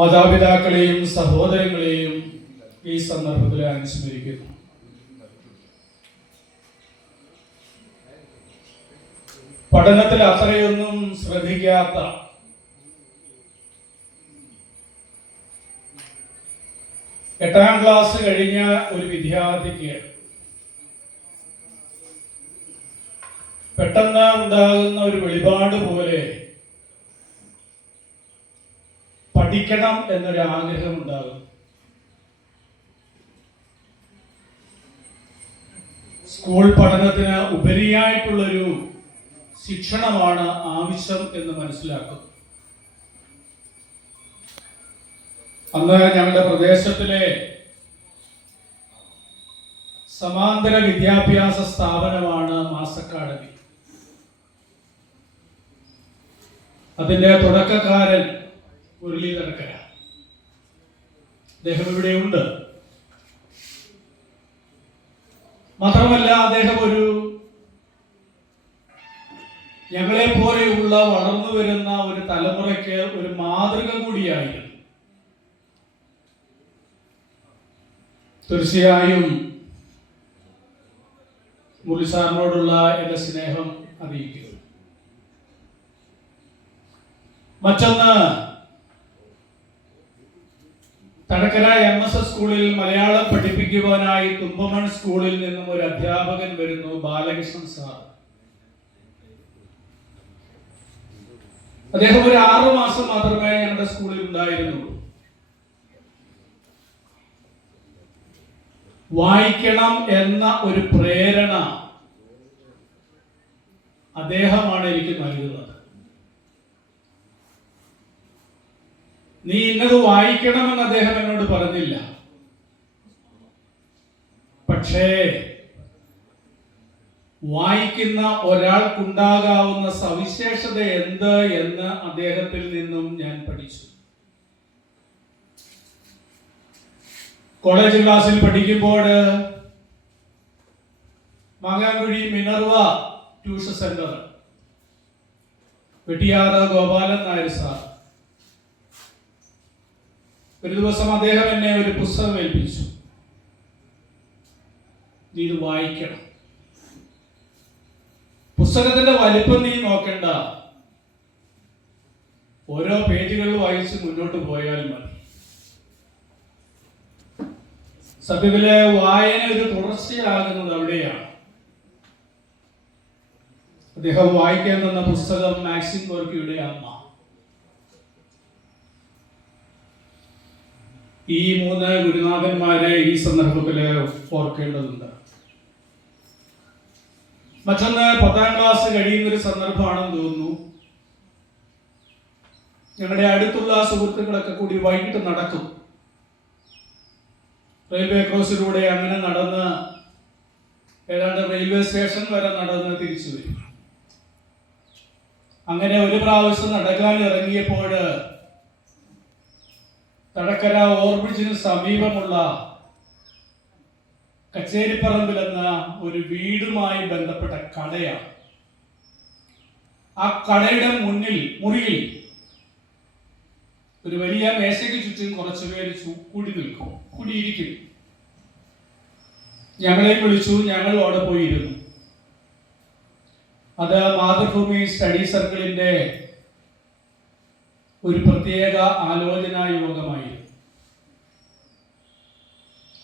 മാതാപിതാക്കളെയും സഹോദരങ്ങളെയും ഈ സന്ദർഭത്തിൽ അനുസ്മരിക്കുന്നു. പഠനത്തിൽ അത്രയൊന്നും ശ്രദ്ധിക്കാത്ത എട്ടാം ക്ലാസ് കഴിഞ്ഞ ഒരു വിദ്യാർത്ഥിക്ക് പെട്ടെന്ന് ഉണ്ടാകുന്ന ഒരു വെളിപാട് പോലെ പഠിക്കണം എന്നൊരു ആഗ്രഹം ഉണ്ടാകും. സ്കൂൾ പഠനത്തിന് ഉപരിയായിട്ടുള്ളൊരു ശിക്ഷണമാണ് ആവശ്യം എന്ന് മനസ്സിലാക്കും. അന്ന് ഞങ്ങളുടെ പ്രദേശത്തിലെ സമാന്തര വിദ്യാഭ്യാസ സ്ഥാപനമാണ് മാസ് അക്കാഡമി. അതിന്റെ തുടക്കക്കാരൻ മുരളീധരക്കര, അദ്ദേഹം ഇവിടെയുണ്ട്. മാത്രമല്ല, അദ്ദേഹം ഒരു ഞങ്ങളെ പോലെയുള്ള വളർന്നു വരുന്ന ഒരു തലമുറയ്ക്ക് ഒരു മാതൃക കൂടിയായിരുന്നു. തീർച്ചയായും മുരളി സാറിനോടുള്ള എന്റെ സ്നേഹം അറിയിക്കുന്നു. മറ്റൊന്ന്, തടക്കര MS സ്കൂളിൽ മലയാളം പഠിപ്പിക്കുവാനായി തുമ്പമൺ സ്കൂളിൽ നിന്നും ഒരു അധ്യാപകൻ വരുന്നു, ബാലകൃഷ്ണൻ സാർ. അദ്ദേഹം ഒരു 6 മാസം മാത്രമേ ഞങ്ങളുടെ സ്കൂളിൽ ഉണ്ടായിരുന്നുള്ളൂ. വായിക്കണം എന്ന ഒരു പ്രേരണ അദ്ദേഹമാണ് എനിക്ക് നൽകുന്നത്. നീ ഇന്നത് വായിക്കണമെന്ന് അദ്ദേഹം എന്നോട് പറഞ്ഞില്ല, പക്ഷേ വായിക്കുന്ന ഒരാൾക്കുണ്ടാകാവുന്ന സവിശേഷത എന്ത് എന്ന് അദ്ദേഹത്തിൽ നിന്നും ഞാൻ പഠിച്ചു. കോളേജ് ക്ലാസ്സിൽ പഠിക്കുമ്പോൾ മാങ്ങാങ്കുഴി Minerva tuition centre Vettiyar Gopalan Nair sir ഒരു ദിവസം അദ്ദേഹം എന്നെ ഒരു പുസ്തകം ഏൽപ്പിച്ചു. നീ ഇത് വായിക്കണം. പുസ്തകത്തിന്റെ വലിപ്പം നീ നോക്കണ്ട, ഓരോ പേജുകൾ വായിച്ച് മുന്നോട്ട് പോയാൽ മതി. സത്യത്തിലെ വായന ഒരു തുടർച്ചയാകുന്നത് അവിടെയാണ്. അദ്ദേഹം വായിക്കാൻ തന്ന പുസ്തകം മാക്സിം ഗോർക്കിയുടെ അമ്മ. ഈ 3 ഗുരുനാഥന്മാരെ ഈ സന്ദർഭത്തിൽ ഓർക്കേണ്ടതുണ്ട്. മറ്റൊന്ന്, 10ാം ക്ലാസ് കഴിയുന്നൊരു സന്ദർഭമാണെന്ന് തോന്നുന്നു. ഞങ്ങളുടെ അടുത്തുള്ള സുഹൃത്തുക്കളൊക്കെ കൂടി വൈകിട്ട് നടക്കും. റെയിൽവേ ക്രോസിലൂടെ അങ്ങനെ നടന്ന് ഏതാണ്ട് റെയിൽവേ സ്റ്റേഷൻ വരെ നടന്ന് തിരിച്ചു വരും. അങ്ങനെ ഒരു പ്രാവശ്യം നടക്കാൻ ഇറങ്ങിയപ്പോൾ തടക്കര ഓവർബ്രിഡ്ജിന് സമീപമുള്ള കച്ചേരിപ്പറമ്പിൽ എന്ന ഒരു വീടുമായി ബന്ധപ്പെട്ട കടയാണ്. ആ കടയുടെ മുറിയിൽ ഒരു വലിയ മേശയ്ക്ക് ചുറ്റും കുറച്ചു പേര് കൂടിയിരിക്കും. ഞങ്ങളെ വിളിച്ചു, ഞങ്ങൾ അവിടെ പോയിരുന്നു. അത് മാതൃഭൂമി സ്റ്റഡി സർക്കിളിന്റെ ഒരു പ്രത്യേക ആലോചനാ യോഗമായിരുന്നു.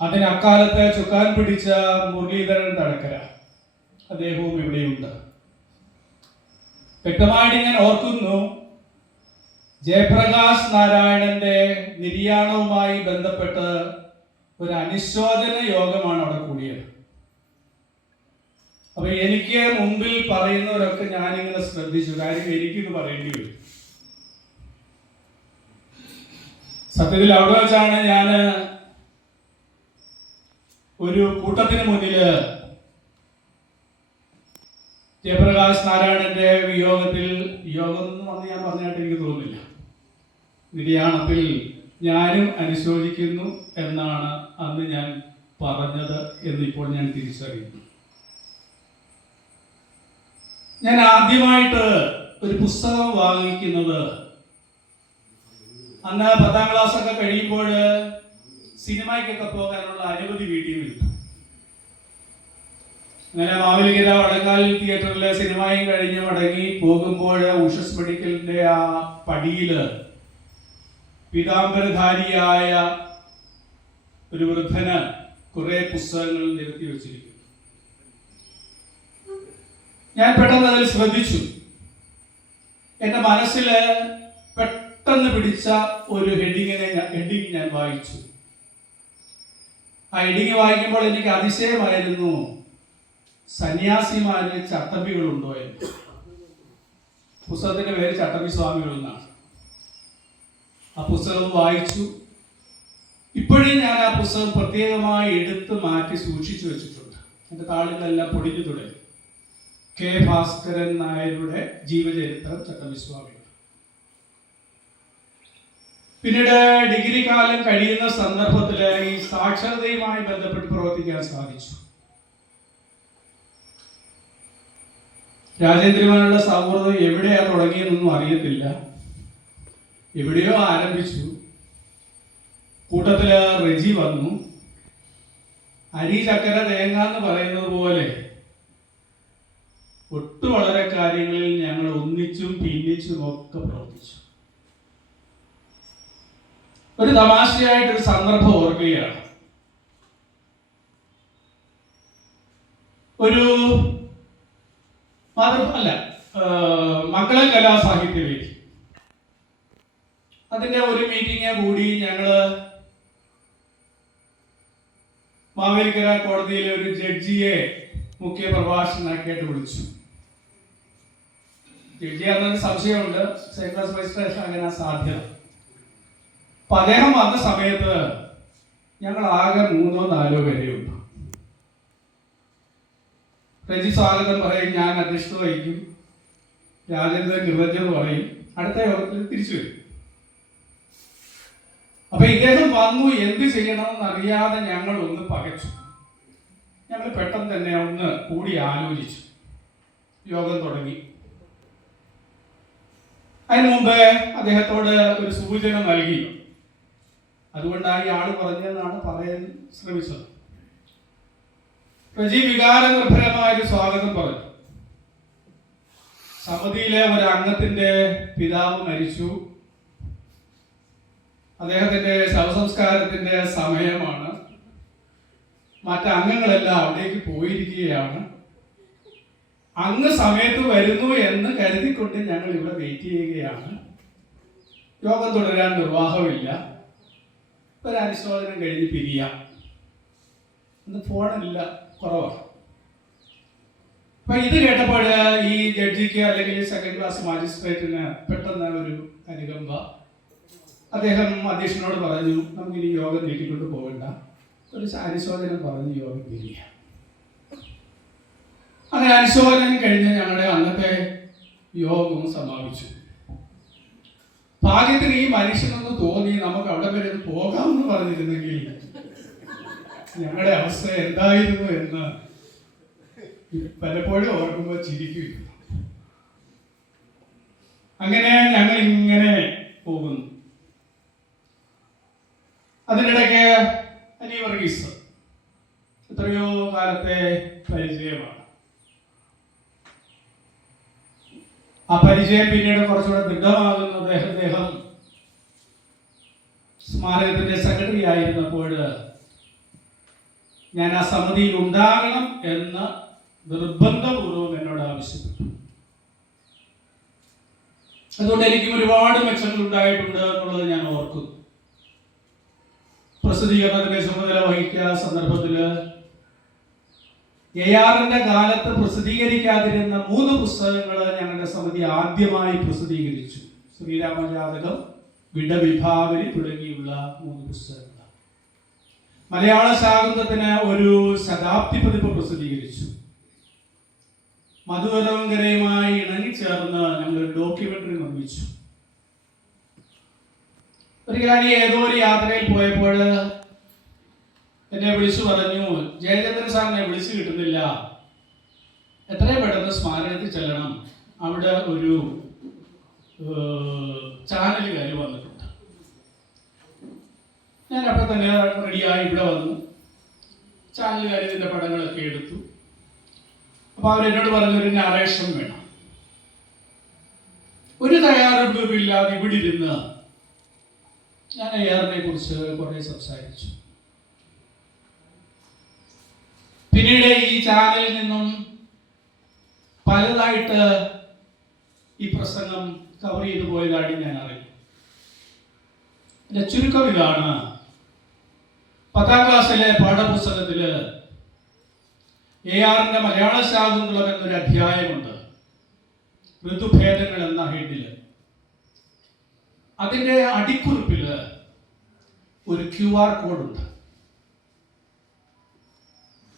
അതിന് അക്കാലത്ത് ചുക്കാൻ പിടിച്ച മുരളീധരൻ തടക്കര, അദ്ദേഹവും ഇവിടെയുണ്ട്. വ്യക്തമായിട്ട് ഞാൻ ഓർക്കുന്നു, ജയപ്രകാശ് നാരായണന്റെ നിര്യാണവുമായി ബന്ധപ്പെട്ട് ഒരു അനുശോചന യോഗമാണ് അവിടെ കൂടിയത്. അപ്പൊ എനിക്ക് മുമ്പിൽ പറയുന്നവരൊക്കെ ഞാനിങ്ങനെ ശ്രദ്ധിച്ചു, കാര്യം എനിക്കിത് പറയേണ്ടി വരും. സത്യത്തിൽ അവിടെ വെച്ചാണ് ഞാൻ ഒരു കൂട്ടത്തിന് മുന്നില് ജയപ്രകാശ് നാരായണന്റെ വിയോഗം എന്ന് വന്ന് ഞാൻ പറഞ്ഞായിട്ട് എനിക്ക് തോന്നുന്നില്ല, നിര്യാണത്തിൽ ഞാനും അനുശോചിക്കുന്നു എന്നാണ് അന്ന് ഞാൻ പറഞ്ഞത് എന്നിപ്പോൾ ഞാൻ തിരിച്ചറിയുന്നു. ഞാൻ ആദ്യമായിട്ട് ഒരു പുസ്തകം വാങ്ങിക്കുന്നത് അന്ന് 10ാം ക്ലാസ് ഒക്കെ കഴിയുമ്പോൾ സിനിമയ്ക്കൊക്കെ പോകാനുള്ള അനുമതി വീട്ടിൽ കിട്ടും. അങ്ങനെ മാവേലിക്കര വടക്കാൽ തിയേറ്ററിലെ സിനിമയും കഴിഞ്ഞ് മടങ്ങി പോകുമ്പോൾ ഉഷസ് മെഡിക്കലിന്റെ ആ പടിയില് പീതാംബരധാരിയായ ഒരു വൃദ്ധന് കുറെ പുസ്തകങ്ങൾ നിരത്തി വെച്ചിരിക്കുന്നു. ഞാൻ പെട്ടെന്ന് അതിൽ ശ്രദ്ധിച്ചു. എന്റെ മനസ്സിൽ പെട്ടെന്ന് പിടിച്ച ഒരു ഹെഡിങ് ഞാൻ വായിച്ചു. ആ ഹെഡിങ് വായിക്കുമ്പോൾ എനിക്ക് അതിശയമായിരുന്നു, സന്യാസിമാര് ചട്ടമ്പികളുണ്ടോ എന്ന്. പുസ്തകത്തിന്റെ പേര് ചട്ടമ്പി സ്വാമികൾ എന്നാണ്. ആ പുസ്തകം വായിച്ചു. ഇപ്പോഴും ഞാൻ ആ പുസ്തകം പ്രത്യേകമായി എടുത്ത് മാറ്റി സൂക്ഷിച്ചു വെച്ചിട്ടുണ്ട്. എന്റെ താളുകളെല്ലാം പൊടിഞ്ഞു തുടങ്ങി. കെ ഭാസ്കരൻ നായരുടെ ജീവചരിത്രം ചട്ടമ്പി സ്വാമികൾ. പിന്നീട് ഡിഗ്രി കാലം കഴിയുന്ന സന്ദർഭത്തിൽ ഈ സാക്ഷരതയുമായി ബന്ധപ്പെട്ട് പ്രവർത്തിക്കാൻ സാധിച്ചു. രാജേന്ദ്രനുമായുള്ള സൗഹൃദം എവിടെയാ തുടങ്ങിയെന്നൊന്നും അറിയത്തില്ല. എവിടെയോ ആരംഭിച്ചു. കൂട്ടത്തില് റെജി വന്നു. അരി ചക്കര തേങ്ങ എന്ന് പറയുന്നത് പോലെ ഒട്ടു വളരെ കാര്യങ്ങളിൽ ഞങ്ങൾ ഒന്നിച്ചും ഭിന്നിച്ചും ഒക്കെ പ്രവർത്തിച്ചു. ഒരു തമാശയായിട്ടൊരു സന്ദർഭം ഓർക്കുകയാണ്. ഒരു മംഗളം കലാസാഹിത്യവേദി, അതിന്റെ ഒരു മീറ്റിംഗ് കൂടി ഞങ്ങള് മാവേലിക്കര കോടതിയിലെ ഒരു ജഡ്ജിയെ മുഖ്യ പ്രഭാഷണമാക്കിയിട്ട് വിളിച്ചു. ജഡ്ജിയാണെന്നൊരു സംശയമുണ്ട്. സെക്കൻഡ് ക്ലാസ് മജിസ്ട്രേഷൻ അങ്ങനെ സാധ്യത. അപ്പൊ അദ്ദേഹം വന്ന സമയത്ത് ഞങ്ങൾ ആകെ 3-4 പേരെയുണ്ട്. റെജി സ്വാഗതം പറയും, ഞാൻ അധ്യക്ഷത വഹിക്കും, രാജേന്ദ്രൻ നിർവചനം പറയും, അടുത്ത യോഗത്തിൽ തിരിച്ചു വരും. അപ്പൊ ഇദ്ദേഹം വന്നു, എന്ത് ചെയ്യണമെന്ന് അറിയാതെ ഞങ്ങൾ ഒന്ന് പകച്ചു. ഞങ്ങൾ പെട്ടെന്ന് തന്നെ ഒന്ന് കൂടി ആലോചിച്ചു. യോഗം തുടങ്ങി. അതിനു മുമ്പ് അദ്ദേഹത്തോട് ഒരു സൂചന നൽകി. അതുകൊണ്ടാണ് ഈ ആള് പറഞ്ഞതെന്നാണ് പറയാൻ ശ്രമിച്ചത്. റജി വികാരനിർഭരമായ ഒരു സ്വാഗതം പറഞ്ഞു. സമിതിയിലെ ഒരു അംഗത്തിന്റെ പിതാവ് മരിച്ചു. അദ്ദേഹത്തിന്റെ ശവസംസ്കാരത്തിന്റെ സമയമാണ്. മറ്റംഗങ്ങളെല്ലാം അവിടേക്ക് പോയിരിക്കുകയാണ്. അങ്ങ് സമയത്ത് വരുന്നു എന്ന് കരുതിക്കൊണ്ട് ഞങ്ങൾ ഇവിടെ വെയിറ്റ് ചെയ്യുകയാണ്. യോഗം തുടരാൻ നിർവാഹമില്ല. ഒരു അനുശോചനം കഴിഞ്ഞ് പിരിയാം. ഇന്ന് ഫോണില്ല, കുറവാണ്. അപ്പൊ ഇത് കേട്ടപ്പോൾ ഈ ജഡ്ജിക്ക് അല്ലെങ്കിൽ സെക്കൻഡ് ക്ലാസ് മാജിസ്ട്രേറ്റിന് പെട്ടെന്ന് ഒരു അനുകമ്പ. അദ്ദേഹം അധ്യക്ഷനോട് പറഞ്ഞു, നമുക്കിനി യോഗം നീട്ടിക്കൊണ്ട് പോകണ്ട, ഒരു അനുശോചനം പറഞ്ഞ് യോഗം പിരിയാം. അങ്ങനെ അനുശോചനം കഴിഞ്ഞ് ഞങ്ങളുടെ അന്നത്തെ യോഗം സമാപിച്ചു. ഭാഗ്യത്തിന് ഈ മനുഷ്യനൊന്ന് തോന്നി നമുക്ക് അവിടെ വരെ പോകാമെന്ന് പറഞ്ഞിരുന്നെങ്കിൽ ഞങ്ങളുടെ അവസ്ഥ എന്തായിരുന്നു എന്ന് പലപ്പോഴും ഓർക്കുമ്പോൾ ചിരിക്കും. അങ്ങനെ ഞങ്ങൾ ഇങ്ങനെ പോകുന്നു. അതിനിടയ്ക്ക് അലി വർഗീസ് എത്രയോ കാലത്തെ പരിചയമാണ്. ആ പരിചയം പിന്നീട് കുറച്ചുകൂടെ ദൃഢമാകുന്നത് അദ്ദേഹം സ്മാരകത്തിന്റെ സെക്രട്ടറി ആയിരുന്നപ്പോൾ ഞാൻ ആ സമിതിയിൽ ഉണ്ടാകണം എന്ന് നിർബന്ധപൂർവ്വം എന്നോട് ആവശ്യപ്പെട്ടു. അതുകൊണ്ട് എനിക്കും ഒരുപാട് മെച്ചങ്ങൾ ഉണ്ടായിട്ടുണ്ട് എന്നുള്ളത് ഞാൻ ഓർക്കുന്നു. പ്രസിദ്ധീകരണത്തിന്റെ ചുമതല വഹിക്കുന്ന സന്ദർഭത്തില് എആറിന്റെ കാലത്ത് പ്രസിദ്ധീകരിക്കാതിരുന്ന 3 പുസ്തകങ്ങൾ ഞങ്ങളുടെ സമിതി ആദ്യമായി പ്രസിദ്ധീകരിച്ചു. ശ്രീരാമജാതകം, വിടവിഭാവരി തുടങ്ങിയുള്ള 3 പുസ്തകങ്ങൾ. മലയാള ശാകുന്തത്തിന് ഒരു ശതാബ്ദി പതിപ്പ് പ്രസിദ്ധീകരിച്ചു. മധുവരങ്കരയുമായി ഇണങ്ങിച്ചേർന്ന് ഞങ്ങളൊരു ഡോക്യുമെന്ററി നിർമ്മിച്ചു. ഒരിക്കൽ ഏതോ ഒരു യാത്രയിൽ പോയപ്പോൾ എന്നെ വിളിച്ചു പറഞ്ഞു, ജയചന്ദ്രൻ സാറിനെ വിളിച്ചു കിട്ടുന്നില്ല, എത്രയും പെട്ടെന്ന് സ്മാരകത്തിൽ ചെല്ലണം, അവിടെ ഒരു ചാനലുകാർ വന്നിട്ടുണ്ട്. ഞാൻ അപ്പോൾ തന്നെ റെഡിയായി ഇവിടെ വന്നു. ചാനലുകാർ ഇതിൻ്റെ പടങ്ങളൊക്കെ എടുത്തു. അപ്പോൾ അവരെന്നോട് പറഞ്ഞു ഒരു നറേഷൻ വേണം. ഒരു തയ്യാറെടുപ്പില്ലാതെ ഇവിടെ ഇരുന്ന് ഞാൻ എയാറിനെ കുറിച്ച് കുറേ സംസാരിച്ചു. പിന്നീട് ഈ ചാനലിൽ നിന്നും പലതായിട്ട് ഈ പ്രസംഗം കവർ ചെയ്തു പോയതായിട്ട് ഞാൻ അറിഞ്ഞു. ചുരുക്കം ഇതാണ്: 10ാം ക്ലാസ്സിലെ പാഠപുസ്തകത്തില് എആറിന്റെ മലയാള ശാകുന്തളം എന്നൊരു അധ്യായമുണ്ട്, ഋതുഭേദങ്ങൾ എന്ന ഹെഡില്. അതിന്റെ അടിക്കുറിപ്പില് ഒരു QR കോഡുണ്ട്.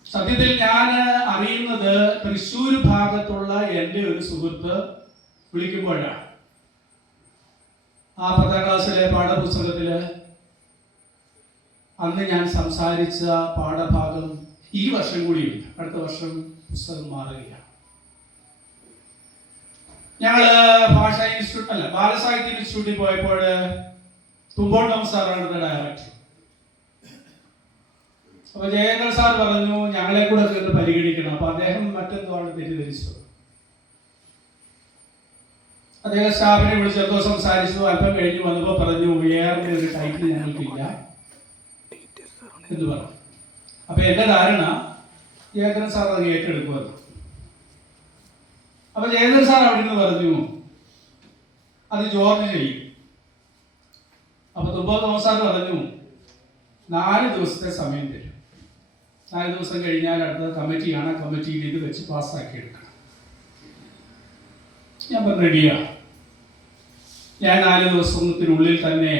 സത്യത്തിൽ ഞാൻ അറിയുന്നത് തൃശ്ശൂർ ഭാഗത്തുള്ള എൻ്റെ ഒരു സുഹൃത്ത് വിളിക്കുമ്പോഴാണ്. ആ 10ാം ക്ലാസ്സിലെ പാഠപുസ്തകത്തില് അന്ന് ഞാൻ സംസാരിച്ച പാഠഭാഗം ഈ വർഷം കൂടിയുണ്ട്. അടുത്ത വർഷം പുസ്തകം മാറുകയാണ്. ഞങ്ങള് ഭാഷാ ഇൻസ്റ്റിറ്റ്യൂട്ട് അല്ല ബാലസാഹിത്യ ഇൻസ്റ്റിറ്റ്യൂട്ടിൽ പോയപ്പോൾ തുമ്പോണ്ടം സാറാണ് ഡയറക്ടർ. അപ്പൊ ജയേന്ദ്രൻ സാർ പറഞ്ഞു ഞങ്ങളെ കൂടെ ഒന്ന് പരിഗണിക്കണം. അപ്പൊ അദ്ദേഹം മറ്റെന്താണ് തെറ്റിദ്ധരിച്ചത്. അദ്ദേഹം സ്റ്റാഫിനെ വിളിച്ചെന്തോ സംസാരിച്ചു. അല്പം കഴിഞ്ഞ് വന്നപ്പോൾ പറഞ്ഞു എആറിന്റെ ഒരു ടൈറ്റിൽ ഞങ്ങൾക്കില്ല എന്ന് പറഞ്ഞു. അപ്പൊ എന്റെ ധാരണ ജയേന്ദ്രൻ സാർ അത് ഏറ്റെടുക്കുമെന്ന്. അപ്പൊ ജയേന്ദ്രൻ സാർ അവിടെ നിന്ന് പറഞ്ഞു അത് ജോർജ് ചെയ്യും. അപ്പൊ തുമ്പോന്തം സാർ പറഞ്ഞു 4 ദിവസത്തെ സമയം തരും. 4 ദിവസം കഴിഞ്ഞാൽ അടുത്ത കമ്മിറ്റിയാണ്. കമ്മിറ്റിയിൽ ഇത് വെച്ച് പാസ്സാക്കി എടുക്കണം. ഞാൻ പറഞ്ഞു റെഡിയാണ്. ഞാൻ 4 ദിവസത്തിനുള്ളിൽ തന്നെ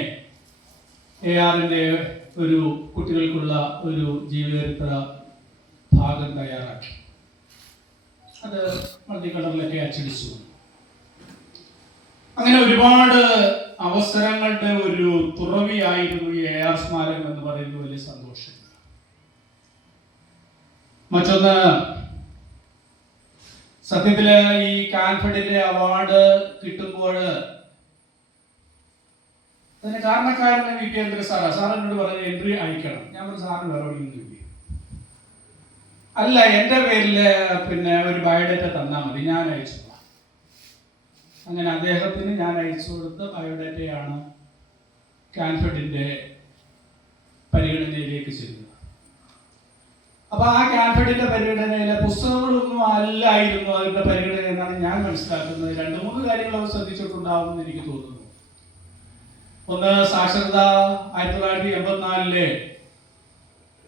എആറിന്റെ ഒരു കുട്ടികൾക്കുള്ള ഒരു ജീവചരിത്ര ഭാഗം തയ്യാറാക്കി. അത് മൾട്ടി കളറിലൊക്കെ അച്ചടിച്ചു. അങ്ങനെ ഒരുപാട് അവസരങ്ങളുടെ ഒരു തുറവിയായിരുന്നു ഈ എആർ സ്മാരകം എന്ന് പറയുന്നത്. വലിയ സന്തോഷം. മറ്റൊന്ന്, സത്യത്തില് ഈ കാൻഫഡിന്റെ അവാർഡ് കിട്ടുമ്പോൾ അതിന് കാരണക്കാരനെ വിപേന്ദ്ര സാർ എന്നോട് പറഞ്ഞ എൻട്രി അയക്കണം. ഞാൻ പറഞ്ഞു സാറിന് വേറെ ഒന്നും അല്ല, എൻ്റെ പേരിൽ പിന്നെ ഒരു ബയോഡേറ്റ തന്നാൽ മതി, ഞാൻ അയച്ചു. അങ്ങനെ അദ്ദേഹത്തിന് ഞാൻ അയച്ചു കൊടുത്ത ബയോഡേറ്റയാണ് കാൻഫഡിന്റെ പരിഗണനയിലേക്ക് ചെല്ലുന്നത്. അപ്പൊ ആ കാൻഫഡിന്റെ പരിഗണനയിലെ പുസ്തകങ്ങളൊന്നും അല്ലായിരുന്നു അതിന്റെ പരിഗണന എന്നാണ് ഞാൻ മനസ്സിലാക്കുന്നത്. 2-3 കാര്യങ്ങൾ അവർ ശ്രദ്ധിച്ചിട്ടുണ്ടാവുമെന്ന് എനിക്ക് തോന്നുന്നു. ഒന്ന്, സാക്ഷരത 1984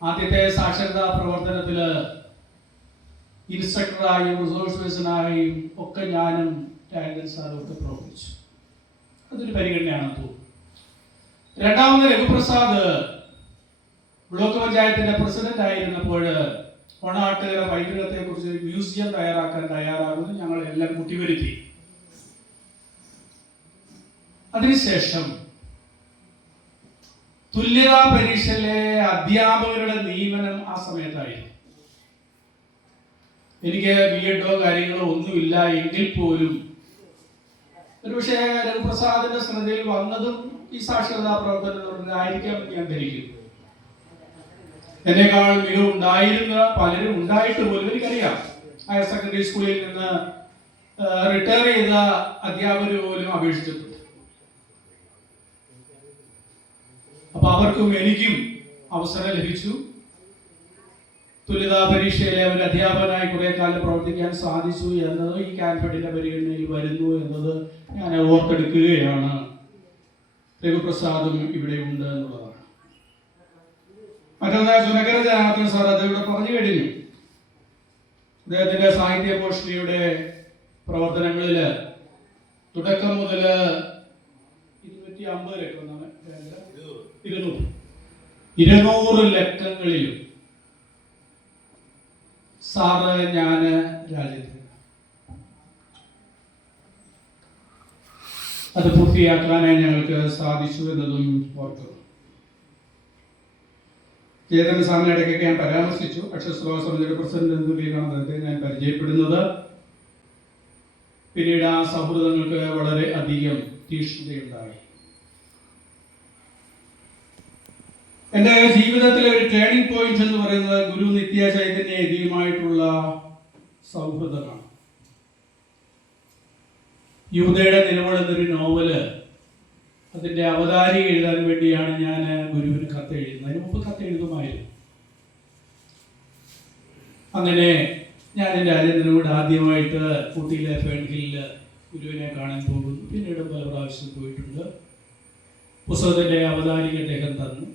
ആദ്യത്തെ സാക്ഷരതാ പ്രവർത്തനത്തില് ഇൻസ്ട്രക്ടറായും റിസോഴ്സ് പേഴ്സണായും ഒക്കെ ഞാനും രാജൻ സാറും ഒക്കെ പ്രവർത്തിച്ചു. അതൊരു പരിഗണനയാണെന്ന് തോന്നുന്നു. രണ്ടാമത്, രഘുപ്രസാദ് ബ്ലോക്ക് പഞ്ചായത്തിന്റെ പ്രസിഡന്റ് ആയിരുന്നപ്പോൾ ഓണാട്ടുകര പൈതൃകത്തെ കുറിച്ച് ഒരു മ്യൂസിയം തയ്യാറാക്കാൻ തയ്യാറാകുന്നു. ഞങ്ങൾ എല്ലാം കൂട്ടിവരുത്തി. അതിനുശേഷം തുല്യതാ പരീക്ഷയിലെ അധ്യാപകരുടെ നിയമനം ആ സമയത്തായിരുന്നു. എനിക്ക് ബിഎഡോ കാര്യങ്ങളോ ഒന്നുമില്ല എങ്കിൽ പോലും ഒരുപക്ഷെ രഘുപ്രസാദിന്റെ ശ്രദ്ധയിൽ വന്നതും ഈ സാക്ഷരതാ പ്രവർത്തനത്തിലായിരിക്കാം എന്ന് ഞാൻ ധരിക്കുന്നു. എന്നെക്കാൾ മികവുണ്ടായിരുന്ന പലരും ഉണ്ടായിട്ട് പോലും എനിക്കറിയാം. ഹയർ സെക്കൻഡറി സ്കൂളിൽ നിന്ന് റിട്ടയർ ചെയ്ത അധ്യാപകർ പോലും അപേക്ഷിച്ചിട്ടുണ്ട്. അപ്പൊ അവർക്കും എനിക്കും അവസരം ലഭിച്ചു. തുല്യതാ പരീക്ഷയിലെ ഒരു അധ്യാപകനായി കുറെ കാലം പ്രവർത്തിക്കാൻ സാധിച്ചു എന്നത് ഈ കാൻഫഡിന്റെ പരിഗണനയിൽ വരുന്നു എന്നത് ഞാൻ ഓർത്തെടുക്കുകയാണ്. രഘുപ്രസാദും ഇവിടെ ഉണ്ട് എന്നുള്ളതാണ്. മറ്റൊന്ന്, ചുനക്കര ജനാർദ്ദൻ സാർ അത് ഇവിടെ പറഞ്ഞു കഴിഞ്ഞു. അദ്ദേഹത്തിന്റെ സാഹിത്യ പോഷണിയുടെ പ്രവർത്തനങ്ങളില് തുടക്കം മുതൽ 250 ലക്കം 200 ലക്കങ്ങളിലും സാറ്, ഞാന്, രാജേന്ദ്രൻ അത് പൂർത്തിയാക്കാനായി ഞങ്ങൾക്ക് സാധിച്ചു എന്നതും ഓർക്കുന്നു. ജയചന്ദ്രൻ സാറിന്റെ ഇടയ്ക്കൊക്കെ ഞാൻ പരാമർശിച്ചു. അക്ഷരശ്ലോക സമിതിയുടെ പ്രസിഡന്റ് എന്ന നിലയിലാണ് അദ്ദേഹത്തെ ഞാൻ പരിചയപ്പെടുന്നത്. പിന്നീട് ആ സൗഹൃദങ്ങൾക്ക് വളരെ അധികം തീക്ഷ്ണതയുണ്ടായി. എൻ്റെ ജീവിതത്തിലെ ഒരു ടേണിംഗ് പോയിന്റ് എന്ന് പറയുന്നത് ഗുരു നിത്യ ചൈതന്യയുമായിട്ടുള്ള സൗഹൃദമാണ്. യുവതയുടെ നിലവിൽ എന്നൊരു നോവല്, അതിൻ്റെ അവതാരിക എഴുതാൻ വേണ്ടിയാണ് ഞാൻ ഗുരുവിന് കത്ത് എഴുതുന്നത്. അതിന് മുമ്പ് കത്ത് എഴുതുമായിരുന്നു. അങ്ങനെ ഞാൻ എൻ്റെ രാജേന്ദ്രനോട് ആദ്യമായിട്ട് ഊട്ടിയിലെ ഫേൺ ഹില്ലിൽ ഗുരുവിനെ കാണാൻ പോകുന്നു. പിന്നീട് പല പ്രാവശ്യം പോയിട്ടുണ്ട്. പുസ്തകത്തിൻ്റെ അവതാരിക അദ്ദേഹം തന്നു.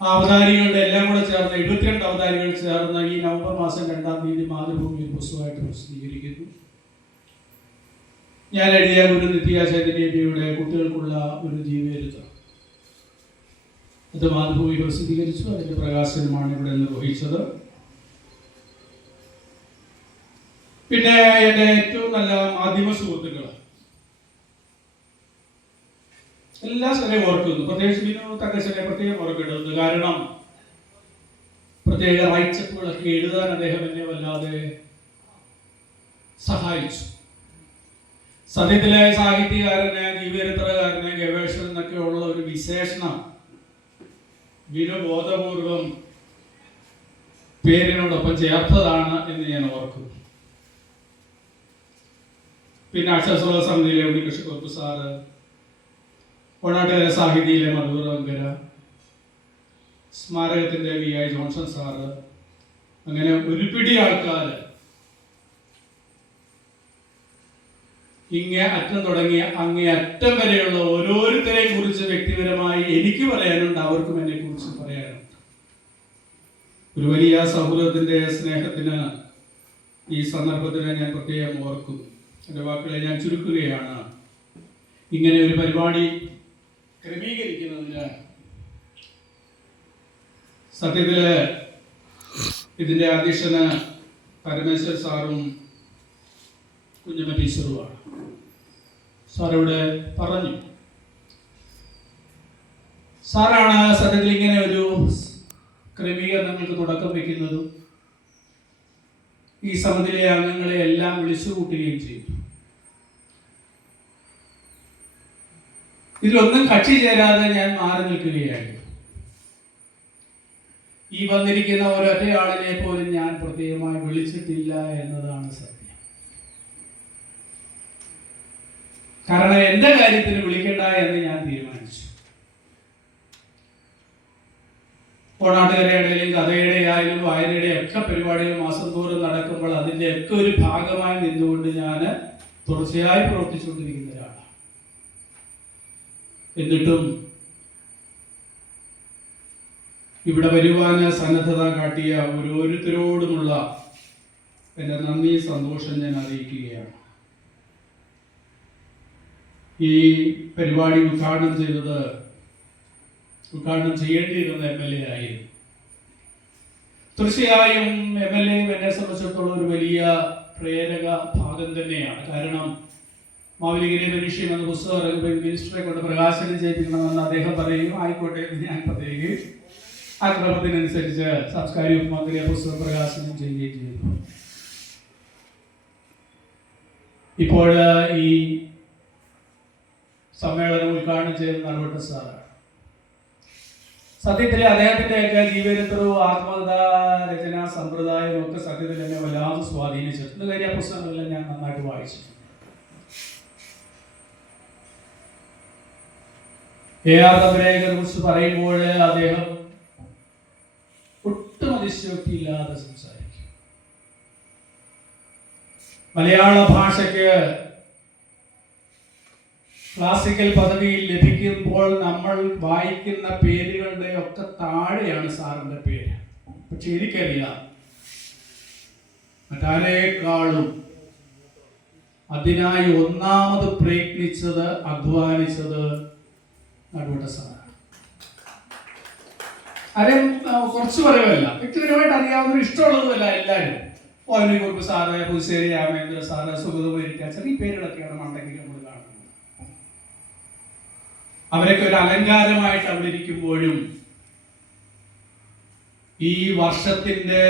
ആ അവതാരികളുടെ എല്ലാം കൂടെ ചേർന്ന് 72 അവതാരികൾ ചേർന്ന് ഈ നവംബർ മാസം 2-ാം തീയതി മാതൃഭൂമിയിൽ പുസ്തകമായിട്ട് പ്രസിദ്ധീകരിക്കുന്നു. ഞാൻ എഴുതിയ ഗുരു നിത്യ ചൈതന്യയുടെ കുട്ടികൾക്കുള്ള ഒരു ജീവചരിത്രം, അത് മാതൃഭൂമി പ്രസിദ്ധീകരിച്ചു. അതിൻ്റെ പ്രകാശനമാണ് ഇവിടെ നിർവഹിച്ചത്. പിന്നെ എൻ്റെ ഏറ്റവും നല്ല മാധ്യമ സുഹൃത്തുക്കൾ എല്ലാ സ്ഥലവും ഓർക്കുന്നു. പ്രത്യേകിച്ച് വിനു തങ്കച്ചനെ പ്രത്യേകം ഓർക്കേണ്ടത്. കാരണം പ്രത്യേക റൈറ്റപ്പുകളൊക്കെ എഴുതാൻ അദ്ദേഹം എന്നെ വല്ലാതെ സഹായിച്ചു. സത്യത്തിലെ സാഹിത്യകാരന്, ജീവചരിത്രകാരന്, ഗവേഷകൻ എന്നൊക്കെ ഉള്ള ഒരു വിശേഷണം വിനു ബോധപൂർവം പേരിനോടൊപ്പം ചേർത്തതാണ് എന്ന് ഞാൻ ഓർക്കുന്നു. പിന്നെ അക്ഷരസ്വര സമിതിയിലെ Unnikrishnakurup sir, കൊണാട്ടുകര സാഹിതിയിലെ മധുരങ്കര, സ്മാരകത്തിൻ്റെ VI Johnson sir, അങ്ങനെ ഒരു പിടി ആൾക്കാർ ഇങ്ങേ അറ്റം തുടങ്ങിയ അങ്ങേ അറ്റം വരെയുള്ള ഓരോരുത്തരെയും കുറിച്ച് വ്യക്തിപരമായി എനിക്ക് പറയാനുണ്ട്, അവർക്കും എന്നെ കുറിച്ച് പറയാനുണ്ട്. ഒരു വലിയ സൗഹൃദത്തിൻ്റെ സ്നേഹത്തിന് ഈ സന്ദർഭത്തിന് ഞാൻ പ്രത്യേകം ഓർക്കുന്നു. എൻ്റെ വാക്കുകളെ ഞാൻ ചുരുക്കുകയാണ്. ഇങ്ങനെ ഒരു പരിപാടി ക്രമീകരിക്കുന്നതിന് സത്യത്തില് ഇതിൻ്റെ അധ്യക്ഷന് പരമേശ്വർ സാറും കുഞ്ഞമ്മ ടീച്ചറുമാണ്. സാറിവിടെ പറഞ്ഞു, സാറാണ് സത്യത്തിൽ ഇങ്ങനെ ഒരു ക്രമീകരണങ്ങൾക്ക് തുടക്കം വയ്ക്കുന്നതും ഈ സമിതിയിലെ അംഗങ്ങളെ എല്ലാം വിളിച്ചു കൂട്ടുകയും ചെയ്തു. ഇതിലൊന്നും കക്ഷി ചേരാതെ ഞാൻ മാറി നിൽക്കുകയായിരുന്നു. ഈ വന്നിരിക്കുന്ന ഒരൊറ്റയാളിനെ പോലും ഞാൻ പ്രത്യേകമായി വിളിച്ചിട്ടില്ല എന്നതാണ് സത്യം. കാരണം എൻ്റെ കാര്യത്തിന് വിളിക്കണ്ട എന്ന് ഞാൻ തീരുമാനിച്ചു. കോണാട്ടുകരയുടെയും കഥയുടെ ആയാലും വായനയുടെ ഒക്കെ പരിപാടികൾ മാസം തോറും നടക്കുമ്പോൾ അതിൻ്റെ ഒക്കെ ഒരു ഭാഗമായി നിന്നുകൊണ്ട് ഞാൻ തുടർച്ചയായി പ്രവർത്തിച്ചുകൊണ്ടിരിക്കുന്ന ഒരാളാണ്. എന്നിട്ടും ഇവിടെ വരുവാൻ സന്നദ്ധത കാട്ടിയ ഓരോരുത്തരോടുമുള്ള എൻ്റെ നന്ദി, സന്തോഷം ഞാൻ അറിയിക്കുകയാണ്. ഈ പരിപാടി ഉദ്ഘാടനം ചെയ്യേണ്ടിയിരുന്ന MLA ആയിരുന്നു. തീർച്ചയായും MLA എന്നെ സംബന്ധിച്ചിടത്തോളം ഒരു വലിയ പ്രേരക ഭാഗം തന്നെയാണ്. കാരണം മാവേലിക്കര പരീക്ഷയും എന്ന പുസ്തകം ഇറങ്ങുമ്പോൾ മിനിസ്റ്ററെ കൊണ്ട് പ്രകാശനം ചെയ്യിപ്പിക്കണമെന്ന് അദ്ദേഹം പറയുകയും ആയിക്കോട്ടെ എന്ന് ഞാൻ പറയുകയും ആ ക്രമത്തിനനുസരിച്ച് സാംസ്കാരിക മന്ത്രി ആ പുസ്തകം പ്രകാശനം ചെയ്യുകയും ചെയ്തു. ഇപ്പോൾ ഈ സമ്മേളനം ഉദ്ഘാടനം ചെയ്ത നടുവട്ട സാറാണ്. സത്യത്തിൽ അദ്ദേഹത്തിൻ്റെയൊക്കെ ജീവചരിത്രവും ആത്മകഥാ രചനാ സമ്പ്രദായവും ഒക്കെ സത്യത്തിൽ എന്നെ വല്ലാതെ സ്വാധീനിച്ചിട്ടുണ്ട്. കാര്യം ആ പുസ്തകങ്ങളെല്ലാം ഞാൻ നന്നായിട്ട് വായിച്ചിട്ടുണ്ട്. AR തമ്പുരാനെ കുറിച്ച് പറയുമ്പോൾ അദ്ദേഹം ഒട്ടും അതിശയോക്തിയില്ലാതെ സംസാരിക്കും. മലയാള ഭാഷയ്ക്ക് ക്ലാസിക്കൽ പദവിയിൽ ലഭിക്കുമ്പോൾ നമ്മൾ വായിക്കുന്ന പേരുകളുടെ ഒക്കെ താഴെയാണ് സാറിൻ്റെ പേര്. പക്ഷെ എനിക്കറിയാം മറ്റാരേക്കാളും അതിനായി ഒന്നാമത് പ്രയത്നിച്ചത്, അധ്വാനിച്ചത് നടുവട്ട സാറാണ്. ആരെയും കുറച്ച് പറയുമല്ല, വ്യക്തിപരമായിട്ട് അറിയാവുന്ന ഇഷ്ടമുള്ളതുമല്ല എല്ലാവരും. ഓരോ സാറ്, പുതുശ്ശേരി രാമേന്ദ്ര സാറ്, സുഗതപുരിക്ക, ചെറിയ പേരുകളൊക്കെയാണ് മണ്ടയ്ക്ക് നമ്മൾ കാണുന്നത്. അവരൊക്കെ ഒരു അലങ്കാരമായിട്ട് അവിടെ ഇരിക്കുമ്പോഴും ഈ വർഷത്തിന്റെ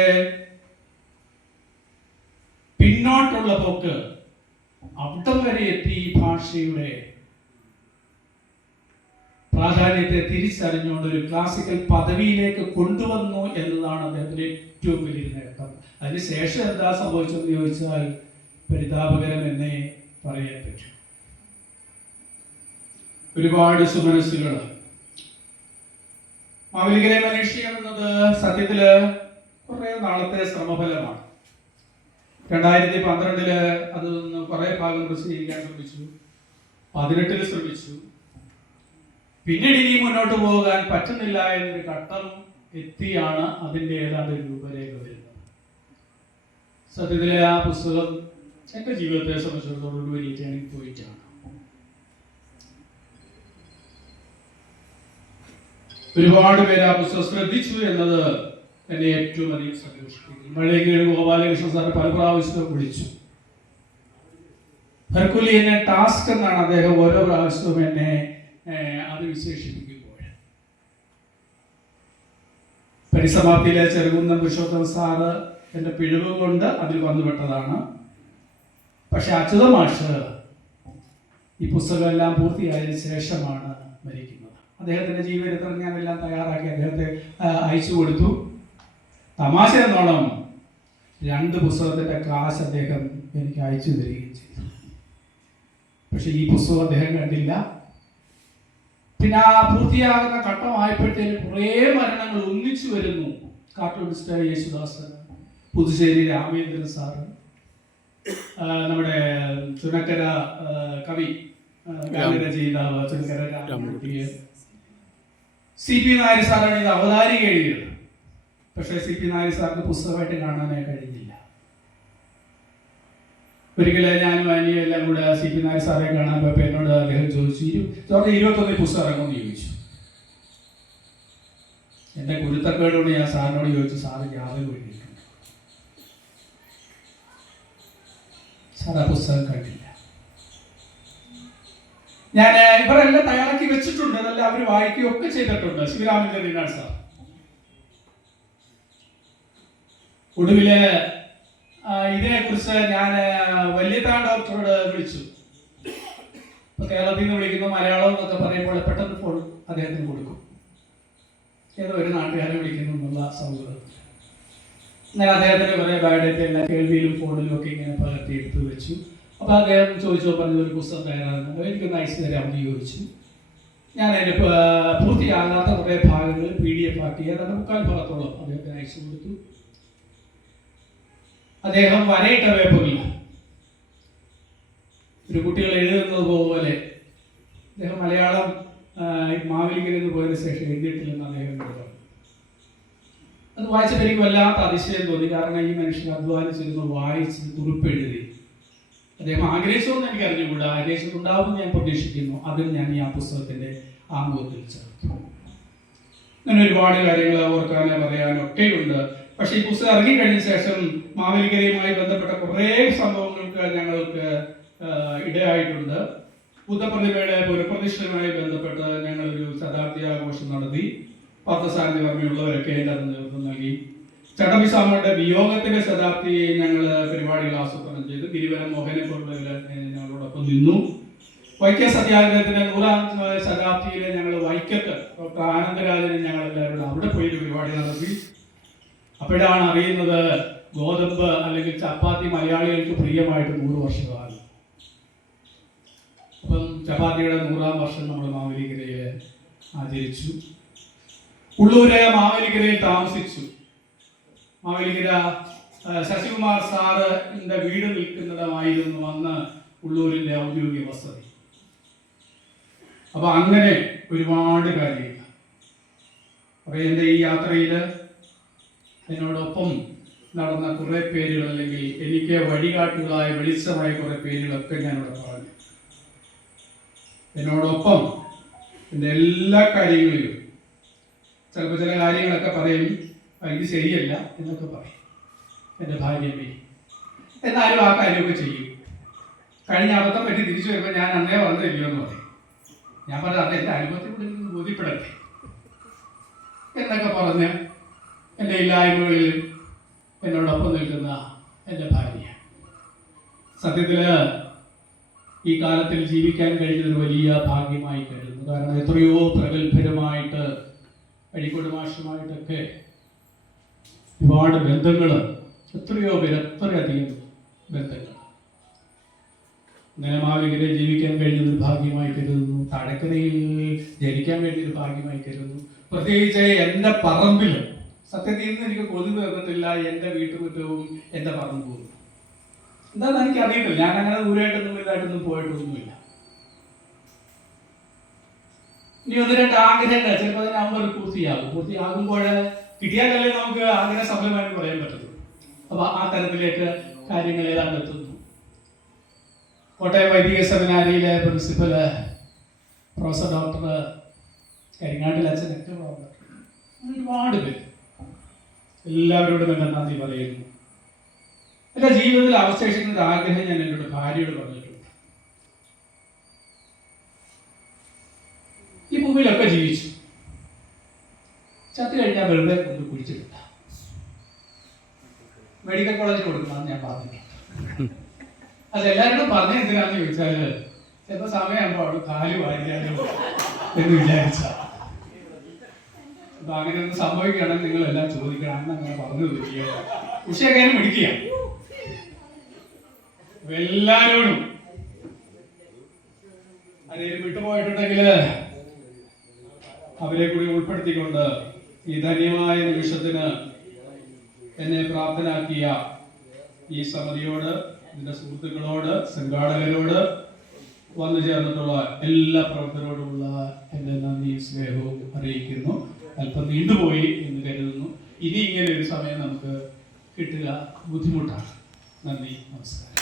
പിന്നോട്ടുള്ള പോക്ക് അവിടം വരെ എത്തി ഈ ഭാഷയുടെ പ്രാധാന്യത്തെ തിരിച്ചറിഞ്ഞുകൊണ്ട് ഒരു ക്ലാസിക്കൽ പദവിയിലേക്ക് കൊണ്ടുവന്നു എന്നതാണ് അദ്ദേഹത്തിന്റെ ഏറ്റവും വലിയ നേട്ടം. അതിനുശേഷം എന്താ സംഭവിച്ചതെന്ന് ചോദിച്ചാൽ പരിതാപകരം എന്നേ പറയാൻ പറ്റും. ഒരുപാട് സുമനസ്സുകൾ മാവേലിക്കര മനുഷ്യം എന്നത് സത്യത്തില് കുറെ നാളത്തെ ശ്രമഫലമാണ്. 2012 അത് കുറെ ഭാഗം പ്രസിദ്ധീകരിക്കാൻ ശ്രമിച്ചു, 2018 ശ്രമിച്ചു. പിന്നീട് ഇനി മുന്നോട്ട് പോകാൻ പറ്റുന്നില്ല എന്നൊരു ഘട്ടം എത്തിയാണ് അതിൻ്റെ ഏതാണ്ട് രൂപരേഖ വരുന്നത്. സത്യത്തിലെ ആ പുസ്തകം എൻ്റെ ജീവിതത്തെ സംബന്ധിച്ചിടത്തോളം ഒരു വലിയ ടേണിംഗ് പോയിന്റാണ്. ഒരുപാട് പേര് ആ പുസ്തകം ശ്രദ്ധിച്ചു എന്നത് എന്നെ ഏറ്റവും അധികം സന്തോഷിപ്പിക്കുന്നു. മഴയങ്കേട് ഗോപാലകൃഷ്ണൻ സാറ് പല പ്രാവശ്യവും വിളിച്ചു. ഹെർക്കുലിയൻ ടാസ്ക് എന്നാണ് അദ്ദേഹം ഓരോ പ്രാവശ്യവും എന്നെ അത് വിശേഷിപ്പിക്കുമ്പോൾ. പരിസമാപ്തിയിലെ ചെറുകുന്നം പുരുഷോത്തമ സാറ് എൻ്റെ പിഴവ് കൊണ്ട് അതിൽ വന്നുപെട്ടതാണ്. പക്ഷെ അച്യുത മാഷ് ഈ പുസ്തകമെല്ലാം പൂർത്തിയായതിനു ശേഷമാണ് മരിക്കുന്നത്. അദ്ദേഹത്തിന്റെ ജീവചരിത്രം ഞാനെല്ലാം തയ്യാറാക്കി അദ്ദേഹത്തെ അയച്ചു കൊടുത്തു. തമാശ എന്നോണം 2 പുസ്തകത്തിന്റെ കാശ് അദ്ദേഹം എനിക്ക് അയച്ചു തരികയും ചെയ്തു. പക്ഷെ ഈ പുസ്തകം അദ്ദേഹം കണ്ടില്ല. പിന്നെ ആ പൂർത്തിയാകുന്ന ഘട്ടമായപ്പോഴത്തേന് കുറേ മരണങ്ങൾ ഒന്നിച്ചു വരുന്നു. കാർട്ടൂണിസ്റ്റ് യേശുദാസ്, പുതുശ്ശേരി രാമേന്ദ്രൻ സാറ്, നമ്മുടെ ചുനക്കര കവി ഗാനരചയിതാവ് ചുനക്കര രാമൻകുട്ടി, CP നായർ സാറാണ് ഇത് അവതാരിക എഴുതിയത്. പക്ഷേ CP നായർ സാറിന് പുസ്തകമായിട്ട് കാണാനായി കഴിഞ്ഞില്ല. ഒരിക്കലും ഞാനും അനിയും എല്ലാം കൂടെ CP നായർ സാറെ കാണാൻ പോയപ്പോൾ എന്നോട് അദ്ദേഹം ചോദിച്ചു, 21 പുസ്തകം ഇറങ്ങുമെന്ന് ചോദിച്ചു. എൻ്റെ ഗുരുത്തക്കേടോട് ഞാൻ സാറിനോട് ചോദിച്ചു, സാറ് ജാതകം എഴുതിയിട്ടുണ്ട്. സാർ ആ പുസ്തകം കണ്ടില്ല. ഞാൻ ഇവരെല്ലാം തയ്യാറാക്കി വെച്ചിട്ടുണ്ട്, അതെല്ലാം അവർ വായിക്കുകയൊക്കെ ചെയ്തിട്ടുണ്ട്. ശിവരാമചന്ദ്രൻ സാർ ഒടുവില് ഇതിനെക്കുറിച്ച് ഞാൻ വല്യത്താൻ ഡോക്ടറോട് വിളിച്ചു. ഇപ്പൊ കേരളത്തിൽ നിന്ന് വിളിക്കുന്നു, മലയാളം എന്നൊക്കെ പറയുമ്പോൾ പെട്ടെന്ന് ഫോൺ അദ്ദേഹത്തിന് കൊടുക്കും. ഏതോ ഒരു നാട്ടുകാരെ വിളിക്കുന്നു എന്നുള്ള സൗകര്യം. ഞാൻ അദ്ദേഹത്തിന്റെ കുറെ ബയോഡേറ്റ എല്ലാം കേൾവിയിലും ഫോണിലും ഒക്കെ ഇങ്ങനെ പകർത്തി എടുത്ത് വെച്ചു. അപ്പൊ അദ്ദേഹം ചോദിച്ചോ പറഞ്ഞു, ഒരു പുസ്തകം തയ്യാറാകുന്നു, എനിക്കൊന്ന് അയച്ചു തരാമെന്ന് ചോദിച്ചു. ഞാൻ അതിന്റെ പൂർത്തിയാകാത്ത കുറെ ഭാഗങ്ങൾ PDF ആക്കി ഏതാണ്ട് 3/4 ഭാഗത്തോളം അദ്ദേഹത്തിന് അയച്ചു കൊടുത്തു. അദ്ദേഹം വരയിട്ട പേപ്പറിൽ ഒരു കുട്ടികൾ എഴുതുന്നത് പോലെ അദ്ദേഹം മലയാളം മാവേലിക്കരയിൽ നിന്ന് പോയതിനു ശേഷം എഴുതിയിട്ടില്ലെന്ന് അദ്ദേഹം പറഞ്ഞു. അത് വായിച്ചപ്പോൾ എനിക്ക് വല്ലാത്ത അതിശയം തോന്നി. കാരണം ഈ മനുഷ്യൻ അധ്വാനിച്ചിരുന്നു, വായിച്ച് കുറിപ്പെഴുതി. അദ്ദേഹം ആഗ്രഹിച്ചോന്ന് എനിക്ക് അറിഞ്ഞുകൂടാ, ആഗ്രഹിച്ചിട്ടുണ്ടാവും ഞാൻ പ്രതീക്ഷിക്കുന്നു. അതിൽ ഞാൻ ഈ ആ പുസ്തകത്തിന്റെ ആമുഖത്തിൽ ചേർത്തു. അങ്ങനെ ഒരുപാട് കാര്യങ്ങൾ ഓർക്കാനോ പറയാനോ ഒക്കെയുണ്ട്. പക്ഷെ ഈ പുസ്തകം ഇറങ്ങിക്കഴിഞ്ഞ ശേഷം മാവേലിക്കരയുമായി ബന്ധപ്പെട്ട കുറേ സംഭവങ്ങൾക്ക് ഞങ്ങൾക്ക് ഇടയായിട്ടുണ്ട്. ബുദ്ധപ്രതിമയുടെ പുനഃപ്രതിഷ്ഠയുമായി ബന്ധപ്പെട്ട് ഞങ്ങളൊരു ശതാബ്ദി ആഘോഷം നടത്തി. പാർത്ഥസാരഥി വർമ്മയുള്ളവരൊക്കെ അതിൻ്റെ അത് നേതൃത്വം നൽകി. ചട്ടമ്പിസ്വാമിയുടെ വിയോഗത്തിന്റെ ശതാബ്ദി ഞങ്ങൾ പരിപാടികൾ ആസൂത്രണം ചെയ്തു. ഗിരിവരം മോഹനെ പോലുള്ളവർ ഞങ്ങളോടൊപ്പം നിന്നു. വൈക്കം സത്യാഗ്രഹത്തിന്റെ 100ാം ശതാബ്ദിയിൽ ഞങ്ങൾ വൈക്കത്ത് ഡോക്ടർ ആനന്ദരാജനെ ഞങ്ങൾ എല്ലാവരും അവിടെ പോയി ഒരു പരിപാടി നടത്തി. അപ്പോഴാണ് അറിയുന്നത് ഗോതമ്പ് അല്ലെങ്കിൽ ചപ്പാത്തി മലയാളികൾക്ക് പ്രിയമായിട്ട് 100 വർഷമായി. അപ്പം ചപ്പാത്തിയുടെ 100ാം വർഷം നമ്മൾ മാവേലിക്കരയിൽ ആചരിച്ചു. ഉള്ളൂര് മാവേലിക്കരയിൽ താമസിച്ചു. മാവേലിക്കര ശശികുമാർ സാറിന്റെ വീട് നിൽക്കുന്നതുമായിരുന്നു അന്ന് ഉള്ളൂരിന്റെ ഔദ്യോഗിക വസതി. അപ്പൊ അങ്ങനെ ഒരുപാട് കാര്യങ്ങൾ. അപ്പൊ എൻ്റെ ഈ യാത്രയിൽ എന്നോടൊപ്പം നടന്ന കുറെ പേരുകൾ, അല്ലെങ്കിൽ എനിക്ക് വഴികാട്ടികളായ വെളിച്ചമായ കുറെ പേരുകളൊക്കെ ഞാനിവിടെ പറഞ്ഞു. എന്നോടൊപ്പം എൻ്റെ എല്ലാ കാര്യങ്ങളിലും ചിലപ്പോൾ ചില കാര്യങ്ങളൊക്കെ പറയും, ഇത് ശരിയല്ല എന്നൊക്കെ പറയും എൻ്റെ ഭാര്യമ്മേ. എന്നാലും ആ കാര്യമൊക്കെ ചെയ്യും. കഴിഞ്ഞ അബദ്ധം പറ്റി തിരിച്ചു വരുമ്പോൾ ഞാൻ അന്നേ വന്നില്ലയോ എന്ന് പറയും. ഞാൻ പറഞ്ഞത് അത് എൻ്റെ അനുഭവത്തിൽ ബോധ്യപ്പെടട്ടെ എന്നൊക്കെ പറഞ്ഞ് എൻ്റെ ഇല്ലായ്മകളിലും എന്നോടൊപ്പം നിൽക്കുന്ന എൻ്റെ ഭാര്യ. സത്യത്തിൽ ഈ കാലത്തിൽ ജീവിക്കാൻ കഴിഞ്ഞതൊരു വലിയ ഭാഗ്യമായി കരുതുന്നു. കാരണം എത്രയോ പ്രഗത്ഭരുമായിട്ട് അഴീക്കോട് മാഷുമായിട്ടൊക്കെ ഒരുപാട് ബന്ധങ്ങൾ, എത്രയോ പേര്, എത്രയധികം ബന്ധങ്ങൾ. അങ്ങനെ മാവികരെ ജീവിക്കാൻ കഴിഞ്ഞൊരു ഭാഗ്യമായി കരുതുന്നു. താഴക്കരയിൽ ജനിക്കാൻ കഴിഞ്ഞൊരു ഭാഗ്യമായി കരുതുന്നു. പ്രത്യേകിച്ച് എൻ്റെ പറമ്പിൽ സത്യത്തിൽ നിന്ന് എനിക്ക് കൊതി തീർന്നിട്ടില്ല എൻ്റെ വീട്ടുമുറ്റവും എൻ്റെ പറമ്പും. എന്താണെന്ന് എനിക്ക് അറിയില്ല. ഞാൻ അങ്ങനെ ദൂരമായിട്ടൊന്നും ഇതായിട്ടൊന്നും പോയിട്ടൊന്നുമില്ല. ഇനി 1-2 ആഗ്രഹങ്ങൾ ചിലപ്പോൾ അതിന് നമ്പർ പൂർത്തിയാകുമ്പോൾ കിട്ടിയാലല്ലേ നമുക്ക് ആഗ്രഹ സഫലമായിട്ട് പറയാൻ പറ്റുള്ളൂ. അപ്പൊ ആ തരത്തിലേക്ക് കാര്യങ്ങൾ ഏതാണ്ട് എത്തുന്നു. കോട്ടയം വൈദിക സെമിനാരിയിലെ പ്രിൻസിപ്പല് പ്രൊഫസർ ഡോക്ടർ കരിങ്ങാട്ടിൽ അച്ഛനൊക്കെ ഒരുപാട് പേര്, എല്ലാവരോടും എന്നെ നന്ദി പറയുന്നു. എൻ്റെ ജീവിതത്തിൽ അവശേഷിക്കുന്ന ഒരു ആഗ്രഹം ഞാൻ എന്നോട് ഭാര്യയോട് പറഞ്ഞിട്ടുണ്ട്. ഈ ഭൂമിയിലൊക്കെ ജീവിച്ചു, ചത്തു കഴിഞ്ഞാൽ വെറുതെ കൊണ്ട് കുഴിച്ചിട്ടില്ല, മെഡിക്കൽ കോളേജിൽ കൊടുക്കണമെന്ന് ഞാൻ പറഞ്ഞിട്ടുണ്ട്. അതെല്ലാവരോടും പറഞ്ഞ എന്തിനാന്ന് ചോദിച്ചാൽ ചിലപ്പോൾ സമയമാകുമ്പോൾ അവിടെ കാല് വാരിക്കാനോ എന്ന് വിചാരിച്ച. അപ്പൊ അങ്ങനെ ഒന്ന് സംഭവിക്കുകയാണെങ്കിൽ നിങ്ങൾ എല്ലാം ചോദിക്കണം. അങ്ങനെ പറഞ്ഞു തരിക, ഉഷയൊക്കെ പിടിക്കുക. എല്ലാരോടും ആരെയും വിട്ടുപോയിട്ടുണ്ടെങ്കിൽ അവരെ കൂടി ഉൾപ്പെടുത്തിക്കൊണ്ട് ഈ ധന്യമായ നിമിഷത്തിന് എന്നെ പ്രാപ്തനാക്കിയ ഈ സമിതിയോട്, എന്റെ സുഹൃത്തുക്കളോട്, സംഘാടകരോട്, വന്നു ചേർന്നിട്ടുള്ള എല്ലാ പ്രവർത്തകരോടുമുള്ള എൻ്റെ നന്ദി സ്നേഹവും അറിയിക്കുന്നു. അല്പം നീണ്ടുപോയി എന്ന് കരുതുന്നു. ഇനി ഇങ്ങനെ ഒരു സമയം നമുക്ക് കിട്ടുക ബുദ്ധിമുട്ടാണ്. നന്ദി, നമസ്കാരം.